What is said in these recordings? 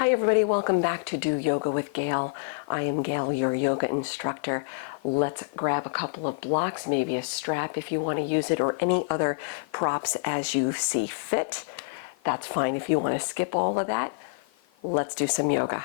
Hi everybody, welcome back to Do Yoga with Gail. I am Gail, your yoga instructor. Let's grab a couple of blocks, maybe a strap if you want to use it, or any other props as you see fit. That's fine if you want to skip all of that. Let's do some yoga.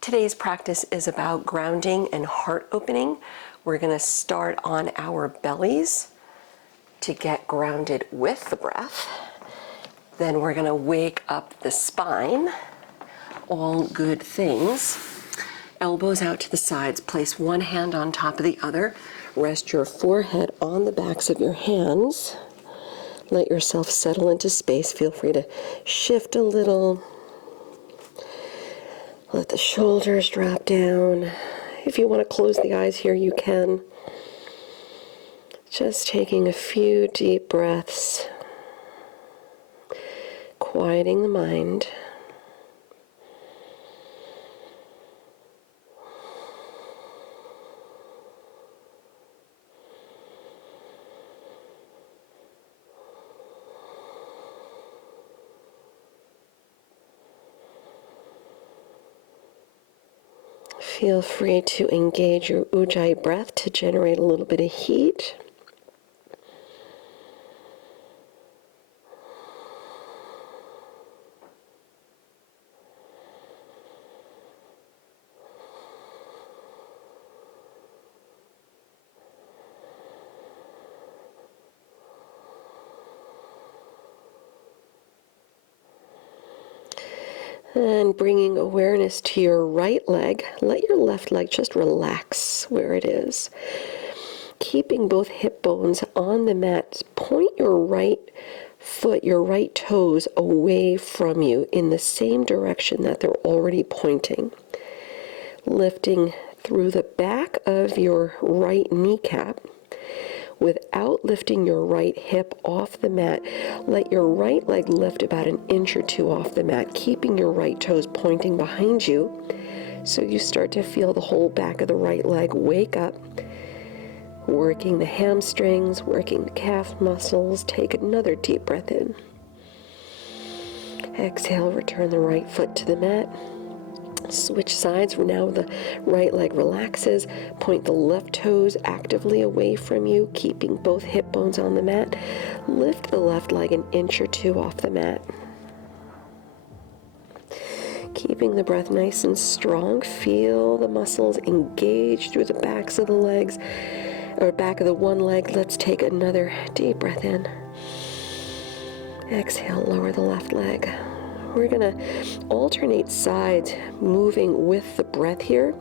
Today's practice is about grounding and heart opening. We're going to start on our bellies to get grounded with the breath. Then we're going to wake up the spine. All good things. Elbows out to the sides. Place one hand on top of the other. Rest your forehead on the backs of your hands. Let yourself settle into space. Feel free to shift a little. Let the shoulders drop down. If you want to close the eyes here, you can. Just taking a few deep breaths, quieting the mind. Feel free to engage your Ujjayi breath to generate a little bit of heat. And bringing awareness to your right leg, let your left leg just relax where it is. Keeping both hip bones on the mat, point your right foot, your right toes away from you in the same direction that they're already pointing. Lifting through the back of your right kneecap. Without lifting your right hip off the mat, let your right leg lift about an inch or two off the mat, keeping your right toes pointing behind you. So you start to feel the whole back of the right leg wake up, working the hamstrings, working the calf muscles. Take another deep breath in. Exhale, return the right foot to the mat. Switch sides. Now the right leg relaxes. Point the left toes actively away from you, keeping both hip bones on the mat. Lift the left leg an inch or two off the mat. Keeping the breath nice and strong. Feel the muscles engage through the backs of the legs, or back of the one leg. Let's take another deep breath in. Exhale, lower the left leg. We're going to alternate sides, moving with the breath here.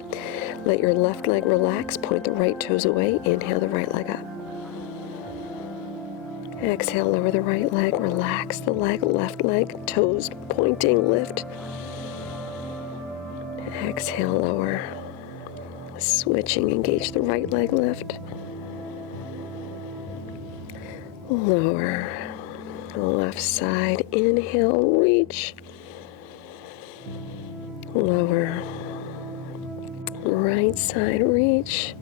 Let your left leg relax. Point the right toes away. Inhale the right leg up. Exhale, lower the right leg. Relax the leg, left leg, toes pointing, lift. Exhale, lower. Switching, engage the right leg, lift. Lower. Left side, inhale, reach. Lower. Right side, reach.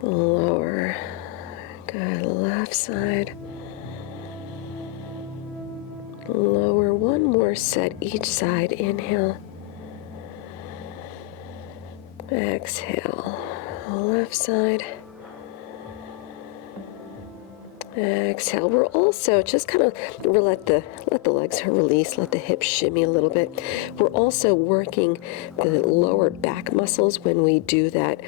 Lower. Good. Left side. Lower. One more set each side. Inhale. Exhale. Left side. Exhale. We're also just kind of let the legs release, let the hips shimmy a little bit. We're also working the lower back muscles when we do that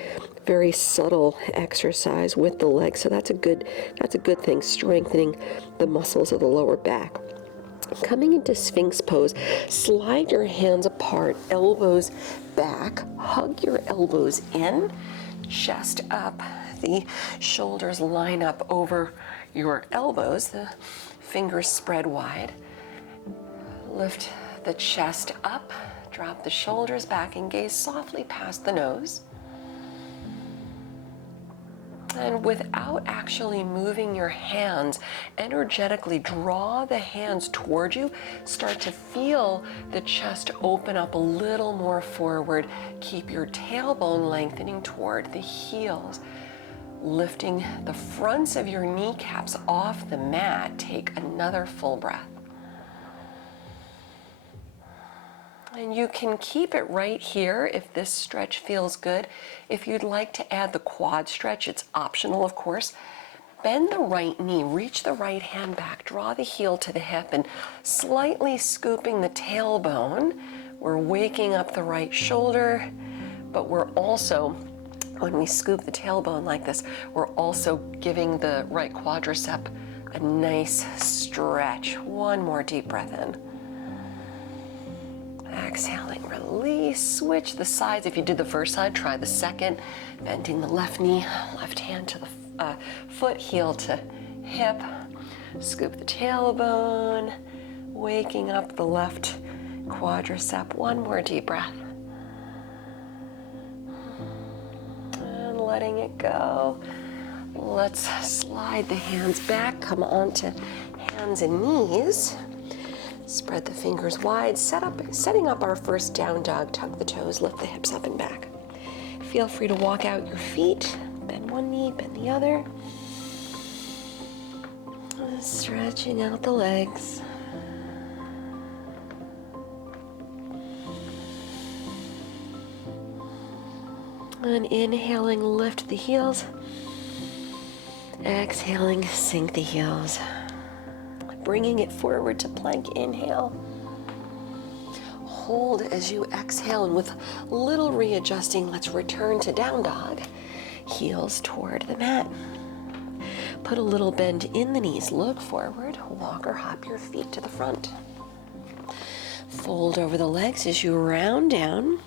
very subtle exercise with the legs. So that's a good thing, strengthening the muscles of the lower back. Coming into Sphinx pose, slide your hands apart, elbows back, hug your elbows in, chest up, the shoulders line up over your elbows, the fingers spread wide. Lift the chest up, drop the shoulders back and gaze softly past the nose. And without actually moving your hands, energetically draw the hands toward you. Start to feel the chest open up a little more forward. Keep your tailbone lengthening toward the heels. Lifting the fronts of your kneecaps off the mat. Take another full breath. And you can keep it right here if this stretch feels good. If you'd like to add the quad stretch, it's optional, of course. Bend the right knee, reach the right hand back, draw the heel to the hip, and slightly scooping the tailbone. We're waking up the right shoulder, but we're also, when we scoop the tailbone like this, we're also giving the right quadricep a nice stretch. One more deep breath in. Exhaling, release, switch the sides. If you did the first side, try the second. Bending the left knee, left hand to the foot, heel to hip. Scoop the tailbone, waking up the left quadricep. One more deep breath. And letting it go. Let's slide the hands back, come onto hands and knees. Spread the fingers wide, setting up our first down dog. Tuck the toes, lift the hips up and back. Feel free to walk out your feet. Bend one knee, bend the other. Stretching out the legs. And inhaling, lift the heels. Exhaling, sink the heels. Bringing it forward to plank, inhale. Hold as you exhale, and with little readjusting, let's return to down dog. Heels toward the mat. Put a little bend in the knees, look forward, walk or hop your feet to the front. Fold over the legs as you round down,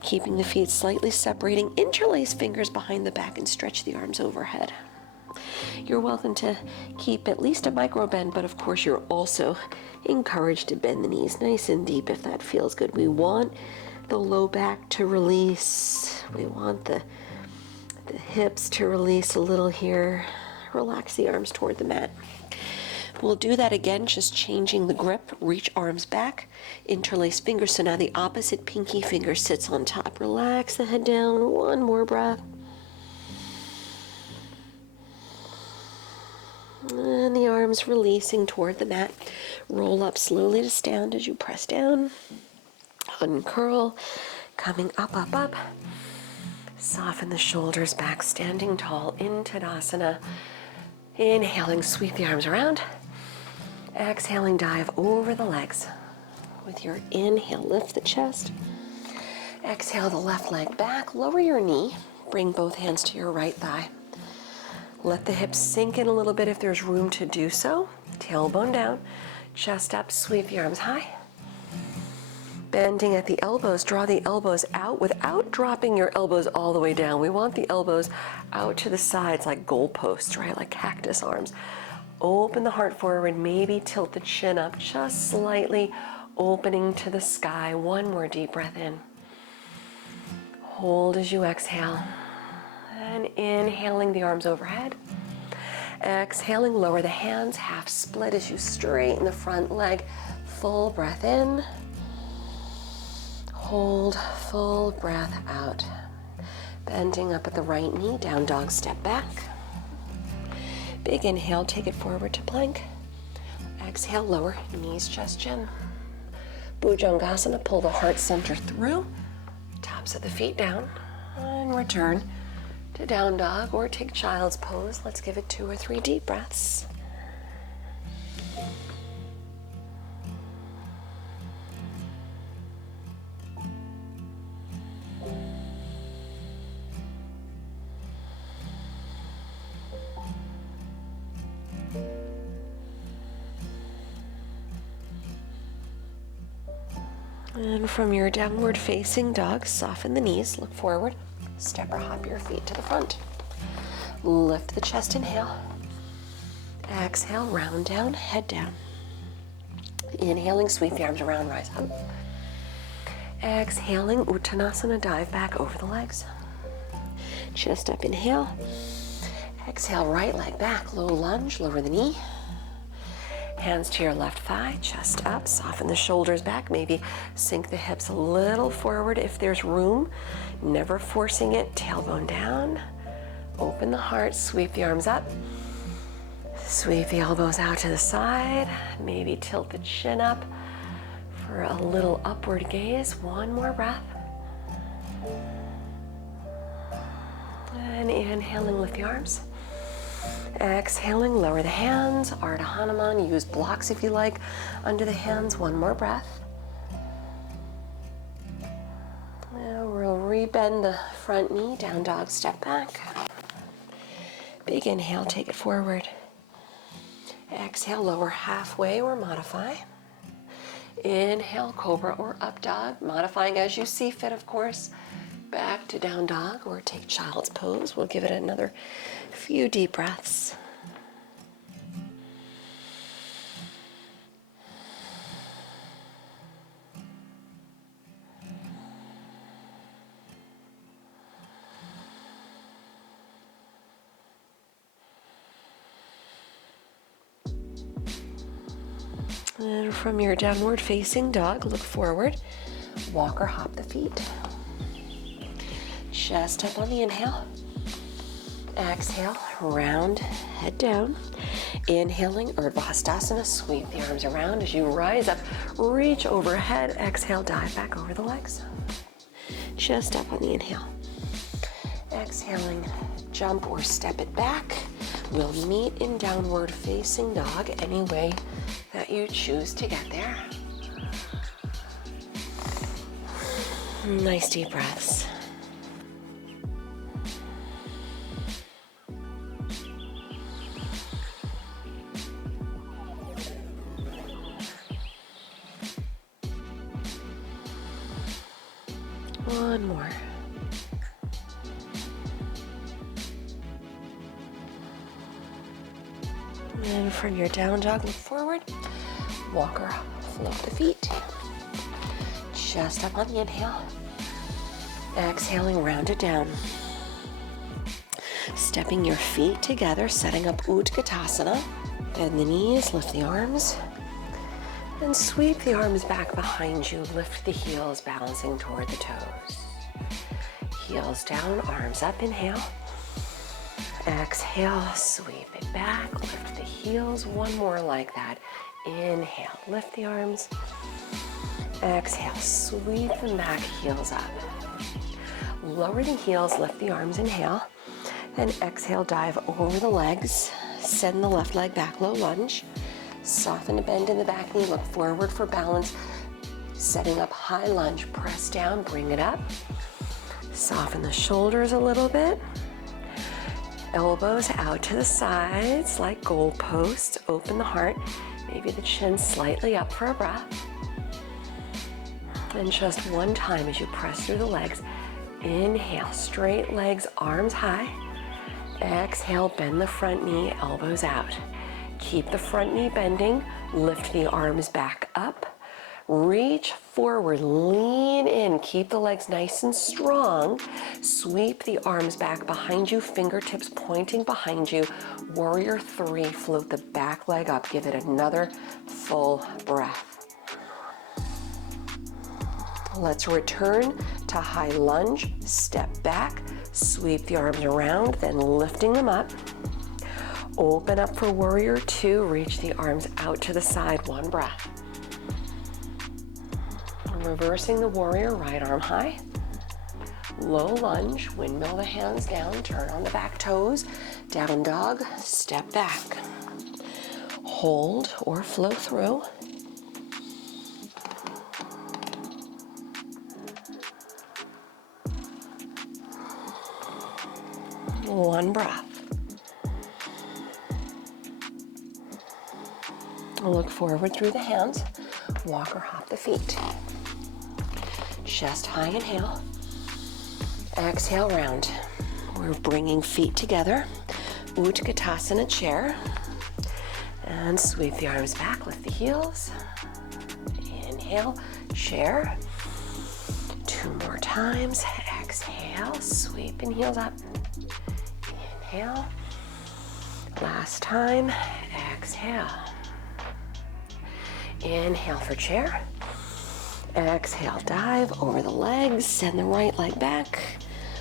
keeping the feet slightly separating, interlace fingers behind the back and stretch the arms overhead. You're welcome to keep at least a micro bend, but of course you're also encouraged to bend the knees nice and deep if that feels good. We want the low back to release. We want the hips to release a little here. Relax the arms toward the mat. We'll do that again, just changing the grip. Reach arms back, interlace fingers. So now the opposite pinky finger sits on top. Relax the head down. One more breath. And the arms releasing toward the mat. Roll up slowly to stand as you press down. Uncurl, coming up, up, up. Soften the shoulders back, standing tall in Tadasana. Inhaling, sweep the arms around. Exhaling, dive over the legs. With your inhale, lift the chest. Exhale the left leg back, lower your knee. Bring both hands to your right thigh. Let the hips sink in a little bit if there's room to do so. Tailbone down, chest up, sweep the arms high. Bending at the elbows, draw the elbows out without dropping your elbows all the way down. We want the elbows out to the sides like goalposts, right? Like cactus arms. Open the heart forward, maybe tilt the chin up just slightly, opening to the sky. One more deep breath in. Hold as you exhale. And inhaling the arms overhead. Exhaling, lower the hands, half split as you straighten the front leg. Full breath in. Hold, full breath out. Bending up at the right knee, down dog, step back. Big inhale, take it forward to plank. Exhale, lower, knees, chest, chin. Bhujangasana, pull the heart center through. Tops of the feet down. And return to down dog or take child's pose. Let's give it 2 or 3 deep breaths. And from your downward facing dog, soften the knees, look forward, step or hop your feet to the front. Lift the chest, inhale. Exhale, round down, head down. Inhaling, sweep the arms around, rise up. Exhaling, Uttanasana, dive back over the legs. Chest up, inhale. Exhale, right leg back, low lunge, lower the knee. Hands to your left thigh, chest up, soften the shoulders back, maybe sink the hips a little forward if there's room. Never forcing it, tailbone down. Open the heart, sweep the arms up. Sweep the elbows out to the side. Maybe tilt the chin up for a little upward gaze. One more breath. And inhaling, lift the arms. Exhaling, lower the hands. Ardha Hanuman, use blocks if you like under the hands. One more breath. Now we'll rebend the front knee, down dog, step back. Big inhale, take it forward. Exhale, lower halfway or modify. Inhale, cobra or up dog, modifying as you see fit, of course. Back to down dog or take child's pose. We'll give it another few deep breaths. And from your downward facing dog, look forward. Walk or hop the feet. Chest up on the inhale. Exhale, round, head down. Inhaling, Virasana, sweep the arms around as you rise up, reach overhead. Exhale, dive back over the legs. Chest up on the inhale. Exhaling, jump or step it back. We'll meet in downward facing dog any way that you choose to get there. Nice deep breaths. One more. And from your down dog, look forward. Walk or float the feet. Chest up on the inhale. Exhaling, round it down. Stepping your feet together, setting up Utkatasana. Bend the knees, lift the arms. And sweep the arms back behind you. Lift the heels, balancing toward the toes. Heels down, arms up, inhale. Exhale, sweep it back, lift the heels. One more like that. Inhale, lift the arms. Exhale, sweep them back, heels up. Lower the heels, lift the arms, inhale. And exhale, dive over the legs. Send the left leg back, low lunge. Soften a bend in the back knee, look forward for balance. Setting up high lunge, press down, bring it up. Soften the shoulders a little bit. Elbows out to the sides like goalposts. Open the heart. Maybe the chin slightly up for a breath. And just one time as you press through the legs. Inhale, straight legs, arms high. Exhale, bend the front knee, elbows out. Keep the front knee bending. Lift the arms back up. Reach forward, lean in, keep the legs nice and strong. Sweep the arms back behind you, fingertips pointing behind you. Warrior 3, float the back leg up. Give it another full breath. Let's return to high lunge. Step back, sweep the arms around, then lifting them up. Open up for warrior 2, reach the arms out to the side, one breath. Reversing the warrior, right arm high. Low lunge, windmill the hands down, turn on the back toes. Down dog, step back. Hold or flow through. One breath. Look forward through the hands. Walk or hop the feet. Chest high, inhale. Exhale, round. We're bringing feet together. Utkatasana chair. And sweep the arms back, lift the heels. Inhale, chair. 2 more times. Exhale, sweep and heels up. Inhale. Last time, exhale. Inhale for chair. Exhale, dive over the legs, send the right leg back.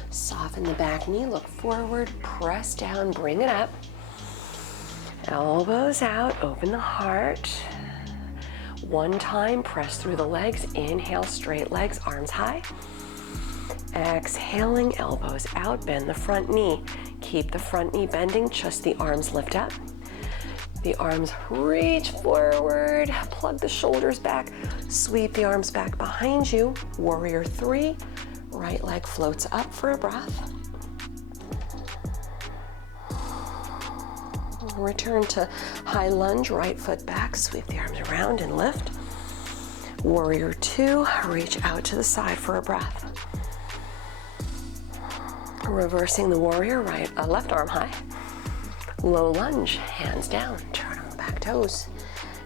Soften the back knee, look forward, press down, bring it up. Elbows out, open the heart. One time, press through the legs. Inhale, straight legs, arms high. Exhaling, elbows out, bend the front knee. Keep the front knee bending, just the arms lift up. The arms reach forward, plug the shoulders back, sweep the arms back behind you. Warrior 3, right leg floats up for a breath. Return to high lunge, right foot back, sweep the arms around and lift. Warrior 2, reach out to the side for a breath. Reversing the warrior, left arm high. Low lunge, hands down, turn on the back toes.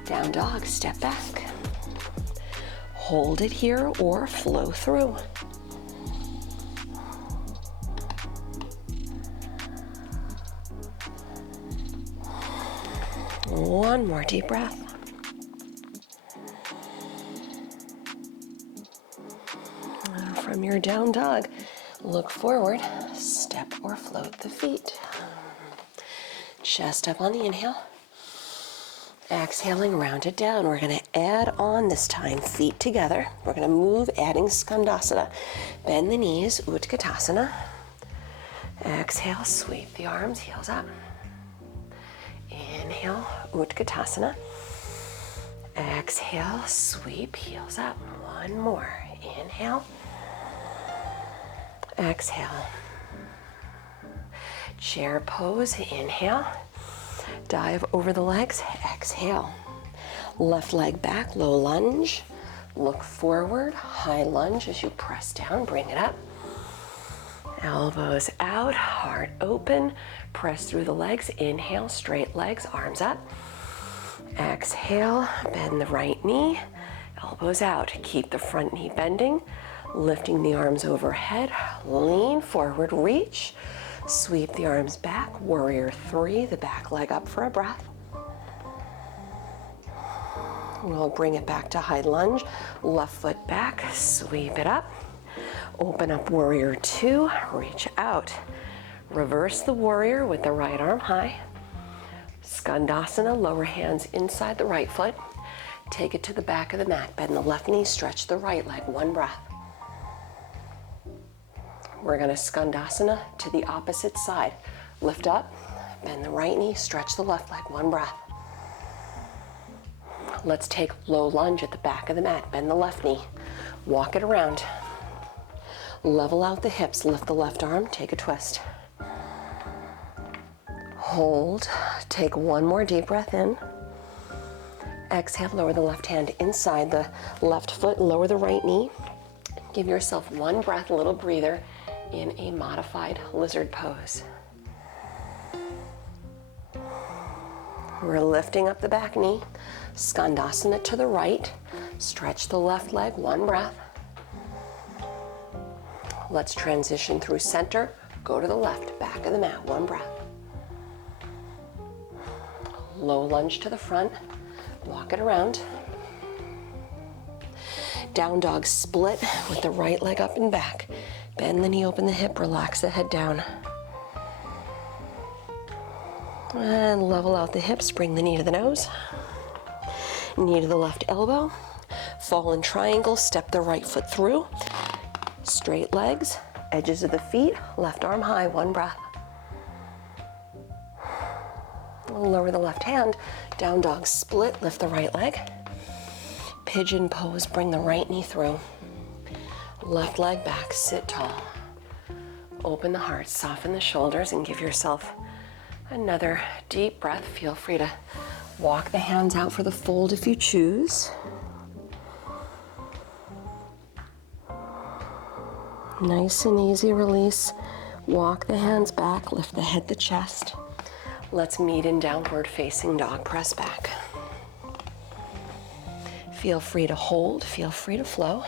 Down dog, step back. Hold it here or flow through. One more deep breath. And from your down dog, look forward, step or float the feet. Chest up on the inhale. Exhaling, round it down. We're going to add on this time, feet together. We're going to move, adding Skandasana. Bend the knees, Utkatasana. Exhale, sweep the arms, heels up. Inhale, Utkatasana. Exhale, sweep, heels up. One more. Inhale. Exhale. Chair pose, inhale. Dive over the legs, exhale. Left leg back, low lunge. Look forward, high lunge as you press down, bring it up. Elbows out, heart open. Press through the legs, inhale, straight legs, arms up. Exhale, bend the right knee, elbows out. Keep the front knee bending, lifting the arms overhead. Lean forward, reach. Sweep the arms back, warrior 3, the back leg up for a breath. We'll bring it back to high lunge, left foot back, sweep it up. Open up warrior 2, reach out. Reverse the warrior with the right arm high. Skandasana, lower hands inside the right foot. Take it to the back of the mat, bend the left knee, stretch the right leg, one breath. We're going to Skandasana to the opposite side. Lift up, bend the right knee, stretch the left leg, one breath. Let's take low lunge at the back of the mat. Bend the left knee, walk it around. Level out the hips, lift the left arm, take a twist. Hold, take one more deep breath in. Exhale, lower the left hand inside the left foot, lower the right knee. Give yourself one breath, a little breather, in a modified lizard pose. We're lifting up the back knee, Skandasana to the right, stretch the left leg, one breath. Let's transition through center, go to the left, back of the mat, one breath. Low lunge to the front, walk it around. Down dog split with the right leg up and back. Bend the knee, open the hip, relax the head down. And level out the hips, bring the knee to the nose. Knee to the left elbow. Fall in triangle, step the right foot through. Straight legs, edges of the feet, left arm high, one breath. Lower the left hand, down dog split, lift the right leg. Pigeon pose, bring the right knee through. Left leg back, sit tall. Open the heart, soften the shoulders, and give yourself another deep breath. Feel free to walk the hands out for the fold if you choose. Nice and easy release. Walk the hands back, lift the head, the chest. Let's meet in downward facing dog, press back. Feel free to hold, feel free to flow.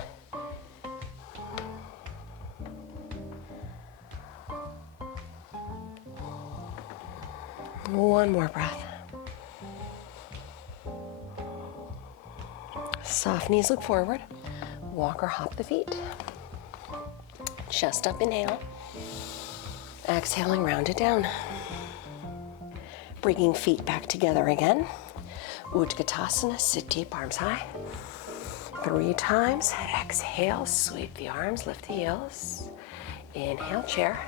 One more breath. Soft knees look forward. Walk or hop the feet. Chest up, inhale. Exhaling, round it down. Bringing feet back together again. Utkatasana, sit deep, arms high. 3 times. Exhale, sweep the arms, lift the heels. Inhale, chair.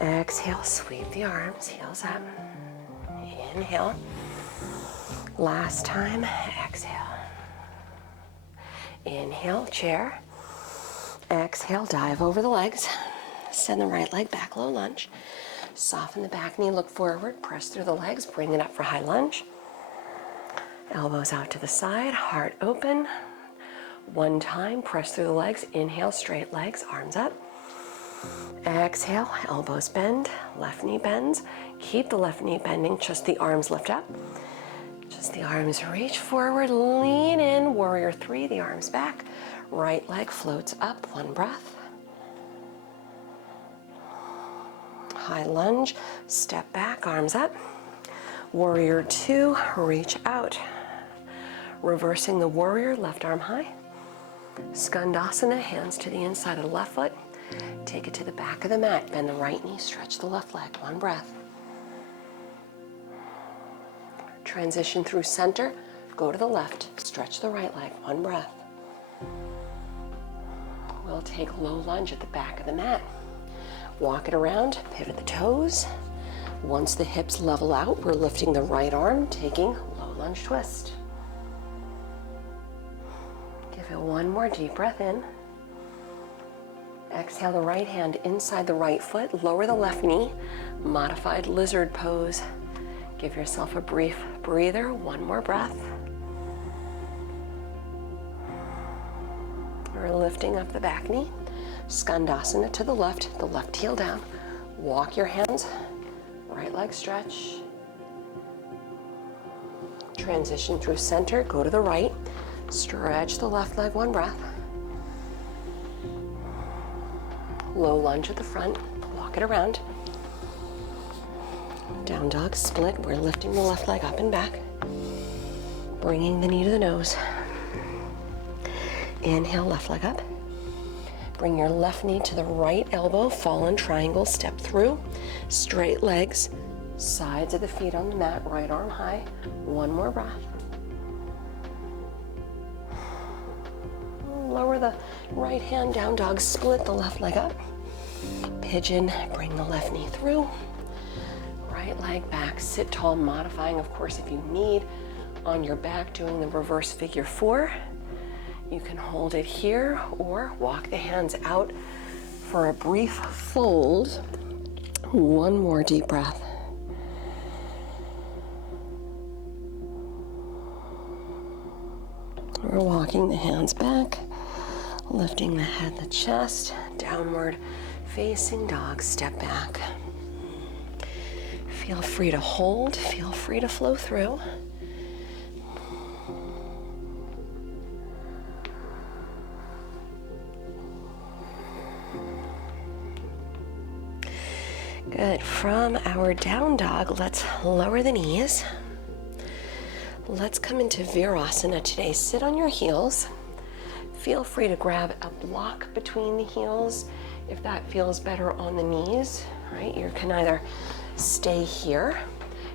Exhale, sweep the arms, heels up. Inhale. Last time, exhale. Inhale, chair. Exhale, dive over the legs. Send the right leg back, low lunge. Soften the back knee, look forward, press through the legs, bring it up for high lunge. Elbows out to the side, heart open. 1 time, press through the legs, inhale, straight legs, arms up. Exhale, elbows bend, left knee bends. Keep the left knee bending, just the arms lift up. Just the arms reach forward, lean in, warrior 3, the arms back. Right leg floats up, 1 breath. High lunge, step back, arms up. Warrior 2, reach out. Reversing the warrior, left arm high. Skandasana, hands to the inside of the left foot. Take it to the back of the mat, bend the right knee, stretch the left leg, 1 breath. Transition through center, go to the left, stretch the right leg, 1 breath. We'll take low lunge at the back of the mat. Walk it around, pivot the toes. Once the hips level out, we're lifting the right arm, taking low lunge twist. Give it 1 more deep breath in. Exhale the right hand inside the right foot, lower the left knee, modified lizard pose. Give yourself a brief breather, 1 more breath. We're lifting up the back knee. Skandasana to the left heel down. Walk your hands, right leg stretch. Transition through center, go to the right. Stretch the left leg, 1 breath. Low lunge at the front, walk it around. Down dog split, we're lifting the left leg up and back. Bringing the knee to the nose. Inhale, left leg up. Bring your left knee to the right elbow, fallen triangle, step through. Straight legs, sides of the feet on the mat, right arm high. 1 more breath. Lower the right hand, down dog split, the left leg up. Pigeon, bring the left knee through. Right leg back, sit tall, modifying, of course, if you need, on your back, doing the reverse figure 4. You can hold it here or walk the hands out for a brief fold. 1 more deep breath. We're walking the hands back, lifting the head, the chest, downward facing dog, step back. Feel free to hold, feel free to flow through. Good. From our down dog, let's lower the knees. Let's come into Virasana today. Sit on your heels. Feel free to grab a block between the heels if that feels better on the knees, right? You can either stay here.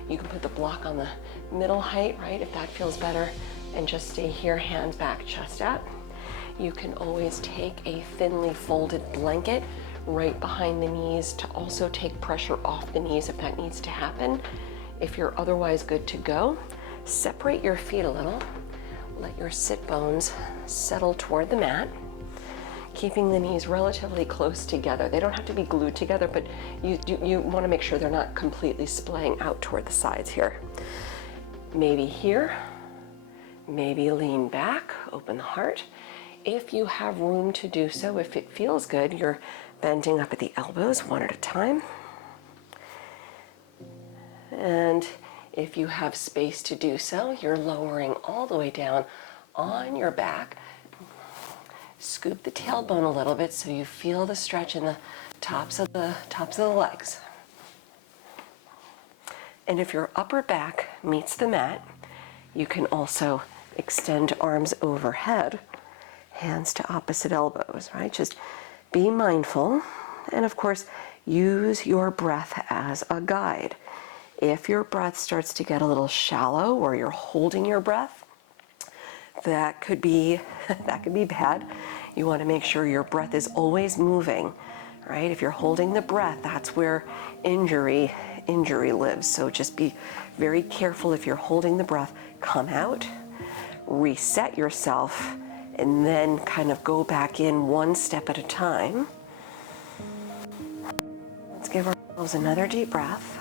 You can put the block on the middle height, right? If that feels better, and just stay here, hands back, chest up. You can always take a thinly folded blanket right behind the knees to also take pressure off the knees if that needs to happen. If you're otherwise good to go, separate your feet a little. Let your sit bones settle toward the mat, keeping the knees relatively close together. They don't have to be glued together, but you want to make sure they're not completely splaying out toward the sides here. Maybe here, maybe lean back, open the heart. If you have room to do so, if it feels good, you're bending up at the elbows 1 at a time. And if you have space to do so, you're lowering all the way down on your back. Scoop the tailbone a little bit so you feel the stretch in the tops of the legs. And if your upper back meets the mat, you can also extend arms overhead, hands to opposite elbows, right? Just be mindful. And of course, use your breath as a guide. If your breath starts to get a little shallow or you're holding your breath, that could be bad. You want to make sure your breath is always moving, right? If you're holding the breath, that's where injury lives. So just be very careful. If you're holding the breath, come out, reset yourself, and then kind of go back in one step at a time. Let's give ourselves another deep breath.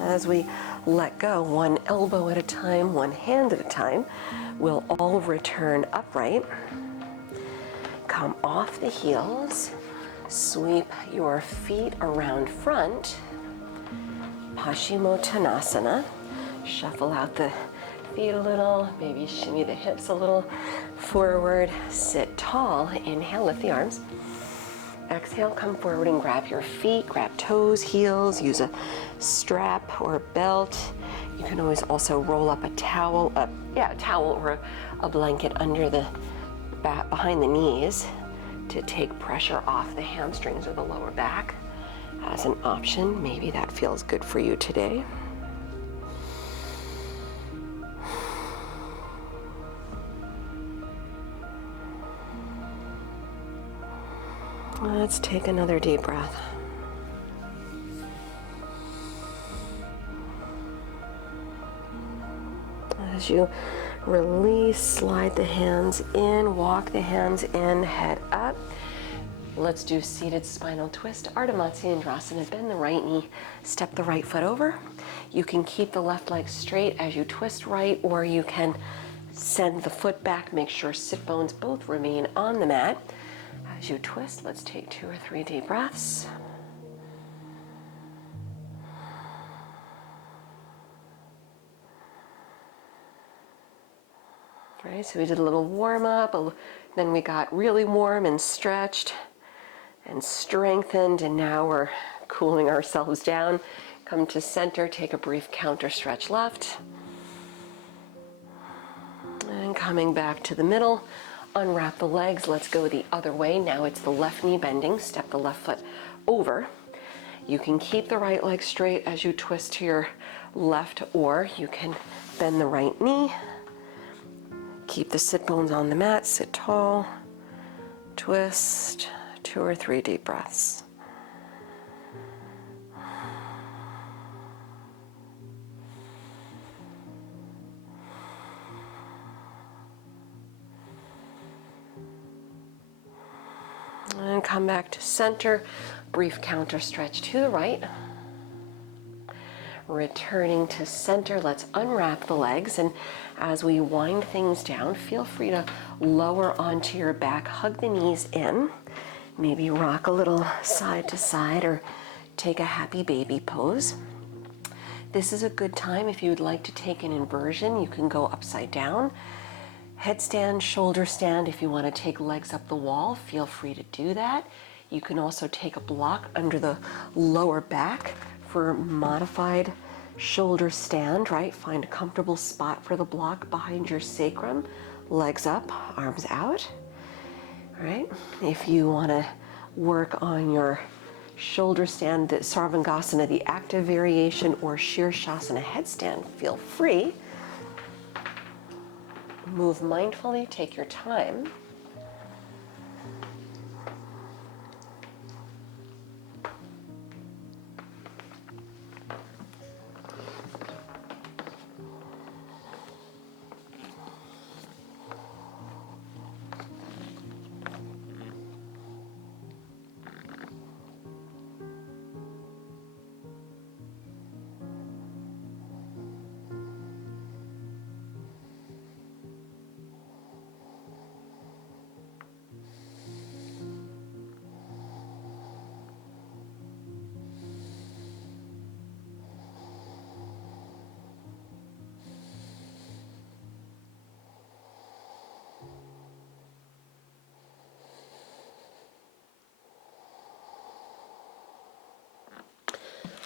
As we let go, one elbow at a time, one hand at a time, we'll all return upright. Come off the heels, sweep your feet around front, Pashimotanasana. Shuffle out the feet a little, maybe shimmy the hips a little forward, sit tall, inhale, lift the arms. Exhale, come forward and grab your feet, grab toes, heels, use a strap or a belt. You can always also roll up a towel, or a blanket under the back, behind the knees to take pressure off the hamstrings or the lower back as an option. Maybe that feels good for you today. Let's take another deep breath. As you release, slide the hands in, walk the hands in, head up. Let's do seated spinal twist, Ardha Matsyendrasana. Bend the right knee, step the right foot over. You can keep the left leg straight as you twist right, or you can send the foot back. Make sure sit bones both remain on the mat. As you twist, let's take 2 or 3 deep breaths. All right, so we did a little warm up, then we got really warm and stretched and strengthened, and now we're cooling ourselves down. Come to center, take a brief counter stretch left. And coming back to the middle, unwrap the legs, let's go the other way. Now it's the left knee bending, step the left foot over. You can keep the right leg straight as you twist to your left, or you can bend the right knee. Keep the sit bones on the mat, sit tall, twist, 2 or 3 deep breaths. And come back to center, brief counter stretch to the right. Returning to center, let's unwrap the legs, and as we wind things down, feel free to lower onto your back, hug the knees in, maybe rock a little side to side or take a happy baby pose. This is a good time if you would like to take an inversion. You can go upside down. Headstand, shoulder stand. If you want to take legs up the wall, feel free to do that. You can also take a block under the lower back for modified shoulder stand, right? Find a comfortable spot for the block behind your sacrum. Legs up, arms out. All right. If you want to work on your shoulder stand, the Sarvangasana, the active variation, or Shirshasana headstand, feel free. Move mindfully, take your time.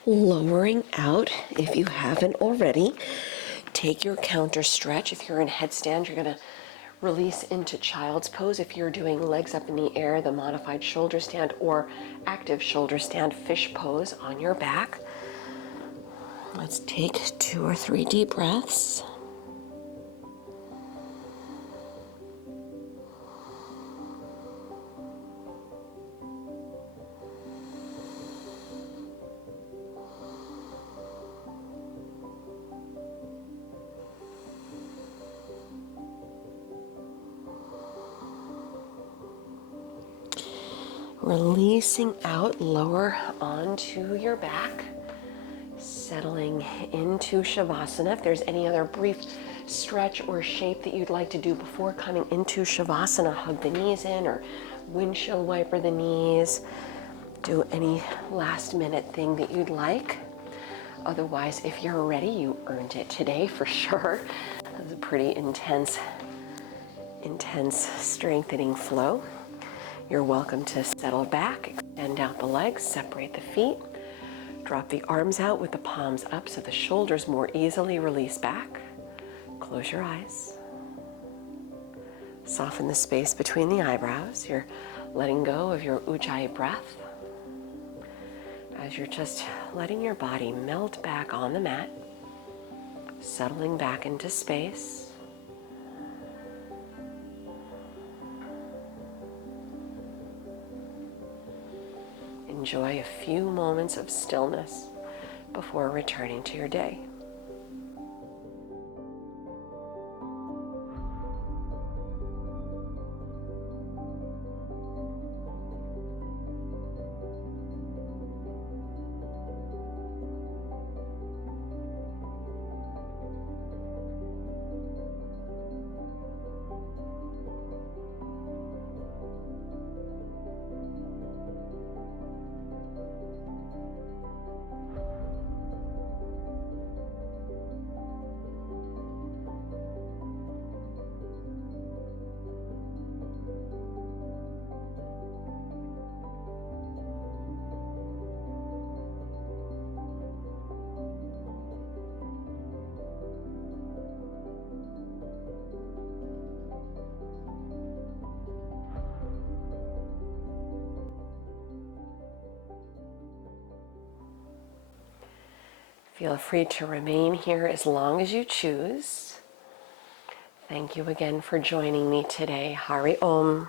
Lowering out if you haven't already. Take your counter stretch. If you're in headstand, you're going to release into child's pose. If you're doing legs up in the air, the modified shoulder stand or active shoulder stand, fish pose on your back. Let's take 2 or 3 deep breaths. Releasing out, lower onto your back, settling into Shavasana. If there's any other brief stretch or shape that you'd like to do before coming into Shavasana, hug the knees in or windshield wiper the knees. Do any last minute thing that you'd like. Otherwise, if you're ready, you earned it today for sure. That was a pretty intense strengthening flow. You're welcome to settle back, extend out the legs, separate the feet, drop the arms out with the palms up so the shoulders more easily release back. Close your eyes. Soften the space between the eyebrows. You're letting go of your ujjayi breath as you're just letting your body melt back on the mat, settling back into space. Enjoy a few moments of stillness before returning to your day. Feel free to remain here as long as you choose. Thank you again for joining me today. Hari Om.